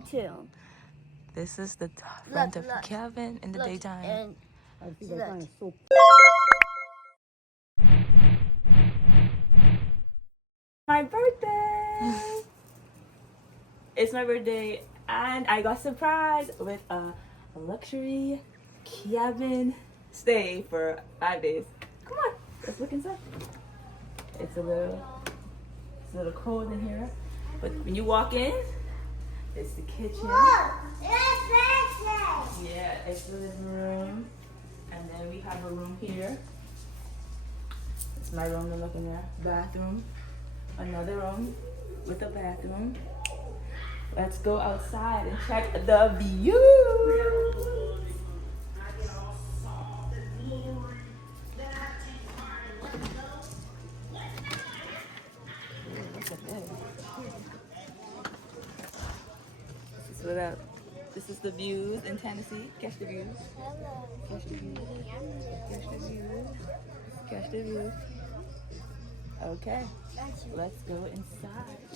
room too. This is the front of the Look. cabin in the Look, daytime. and look. My birthday! It's my birthday and I got surprised with a luxury cabin stay for 5 days. Come on, let's look inside. It's a little cold in here, but when you walk in, it's the kitchen. Yeah, it's the living room, and then we have a room here. It's my room to look in there. Bathroom, another room with a bathroom. Let's go outside and check the view. Look at this. This is the views in Tennessee. Catch the views. Catch the views. Catch the views. Catch the views. Okay, let's go inside.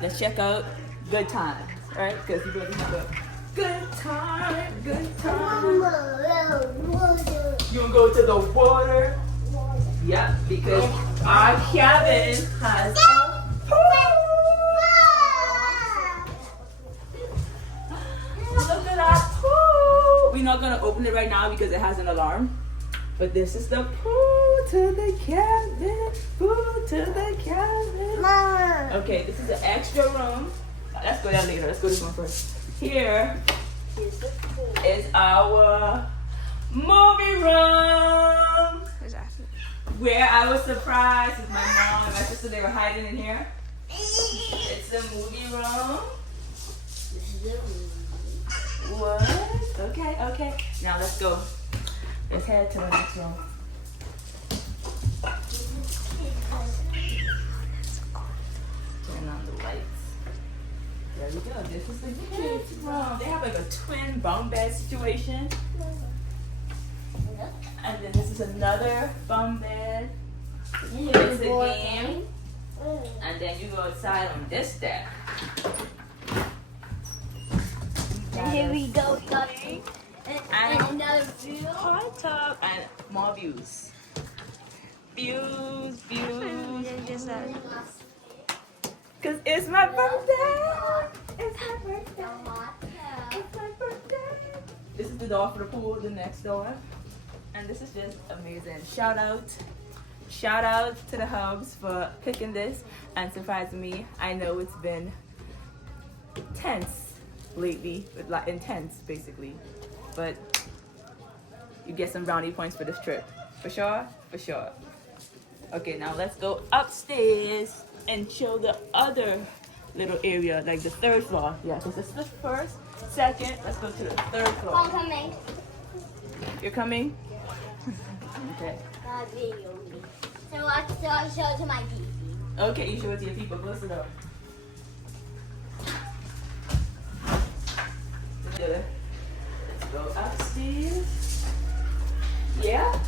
Let's check out good times, right? Because you better have a good time, good time. You wanna go to the water? Yeah, because our cabin has a pool. Look at our pool. We're not gonna open it right now because it has an alarm. But this is the pool to the cabin. Pool to the cabin. Mom. Okay, this is an extra room. Let's go down later. Let's go this one first. Here is our movie room. Where I was surprised with my mom and my sister, they were hiding in here. It's the movie room. What? Okay. Now let's go. Let's head to the next room. Turn on the lights. There we go. This is the kids' room. They have like a twin bunk bed situation. And then this is another bunk bed. It's a game. And then you go outside on this deck. And here we go, guys. And another view. Hot tub and more views. Views. Cause it's my birthday. It's my birthday. This is the door for the pool, the next door. And this is just amazing. Shout out to the Hubs for picking this and surprising me. I know it's been tense lately, like intense basically. But you get some brownie points for this trip. For sure. Okay, now let's go upstairs and show the other little area, like the third floor. Yeah, so this is the first, second. Let's go to the third floor. I'm coming. You're coming? Okay. So I show it to my TV. Okay, you show it to your people. Close it up. Together. Let's go upstairs. Yeah?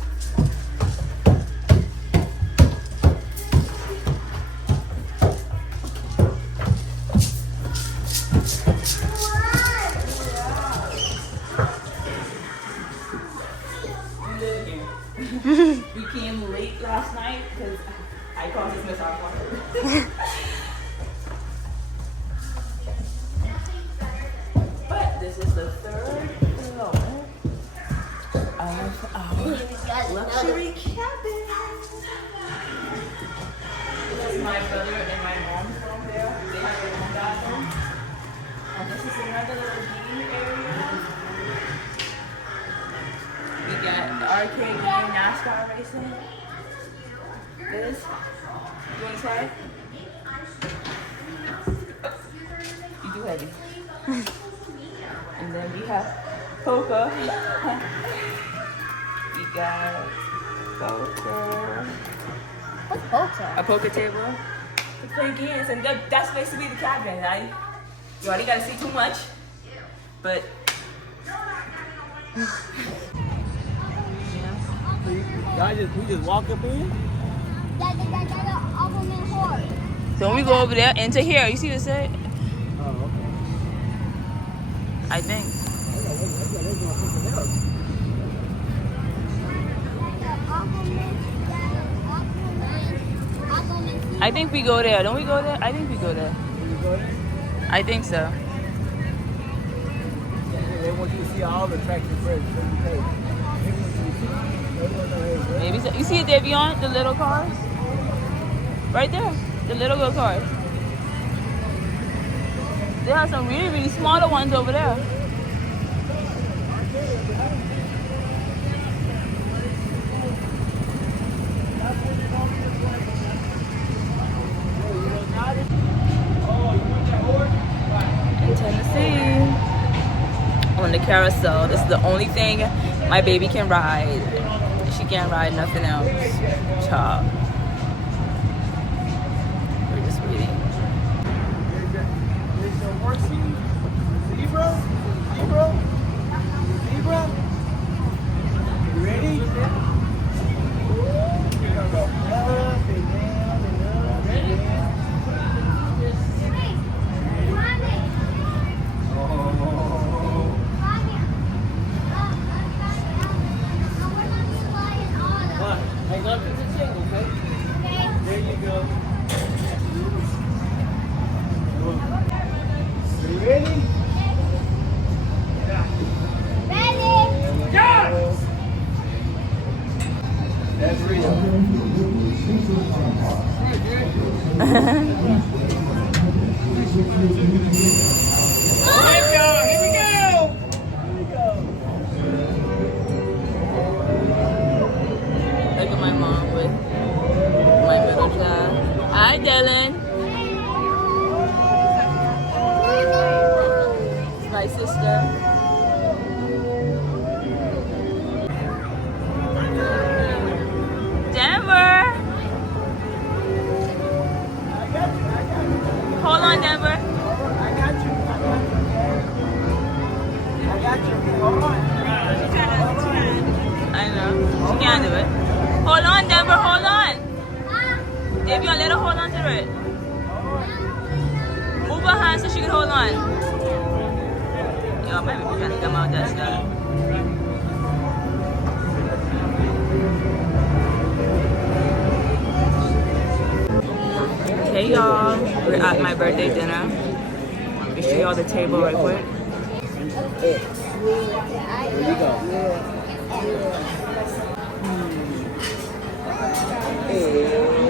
We came late last night because I caused us miss our flight. But this is the third floor of our luxury cabin. This is my brother and my mom's room there. They have their own bathroom. And this is another little gaming area. We got the arcade game, NASCAR racing. This, you want to try it? You do heavy. And then we have poker. We got poker. What's poker? A poker table to play games, and that's basically the cabin. You already gotta see too much, but. We just walk up in? That Aquaman horse. So when we go over there, into here, you see what it said? Oh, okay. I think. I think we go there. Don't we go there? I think we go there. I think so. They want you to see all the attractions first before you pay. Maybe so. You see it there beyond the little cars? Right there. The little go cars. They have some really, really smaller ones over there. In Tennessee, on the carousel. This is the only thing my baby can ride. She can't ride nothing else. Child. We're just waiting. There's your horsey. Zebra. Zebra. Zebra. You ready? You're gonna go up and down and up and down. Hang on to the single, okay? There you go. You ready? That's real. Here we go. Here we go. Look at my mom with my middle child. Hi, Dylan. It's my sister. Denver. Hold on, Denver. I got you. I got you. Hold on. I know. She can't do it. Hold on, Denver. Hold on. Davion, let her hold on to it. Move her hand so she can hold on. Yo, my baby trying to come out that stuff. Hey y'all, we're at my birthday dinner. Let me show y'all the table right quick. There you go. Hey.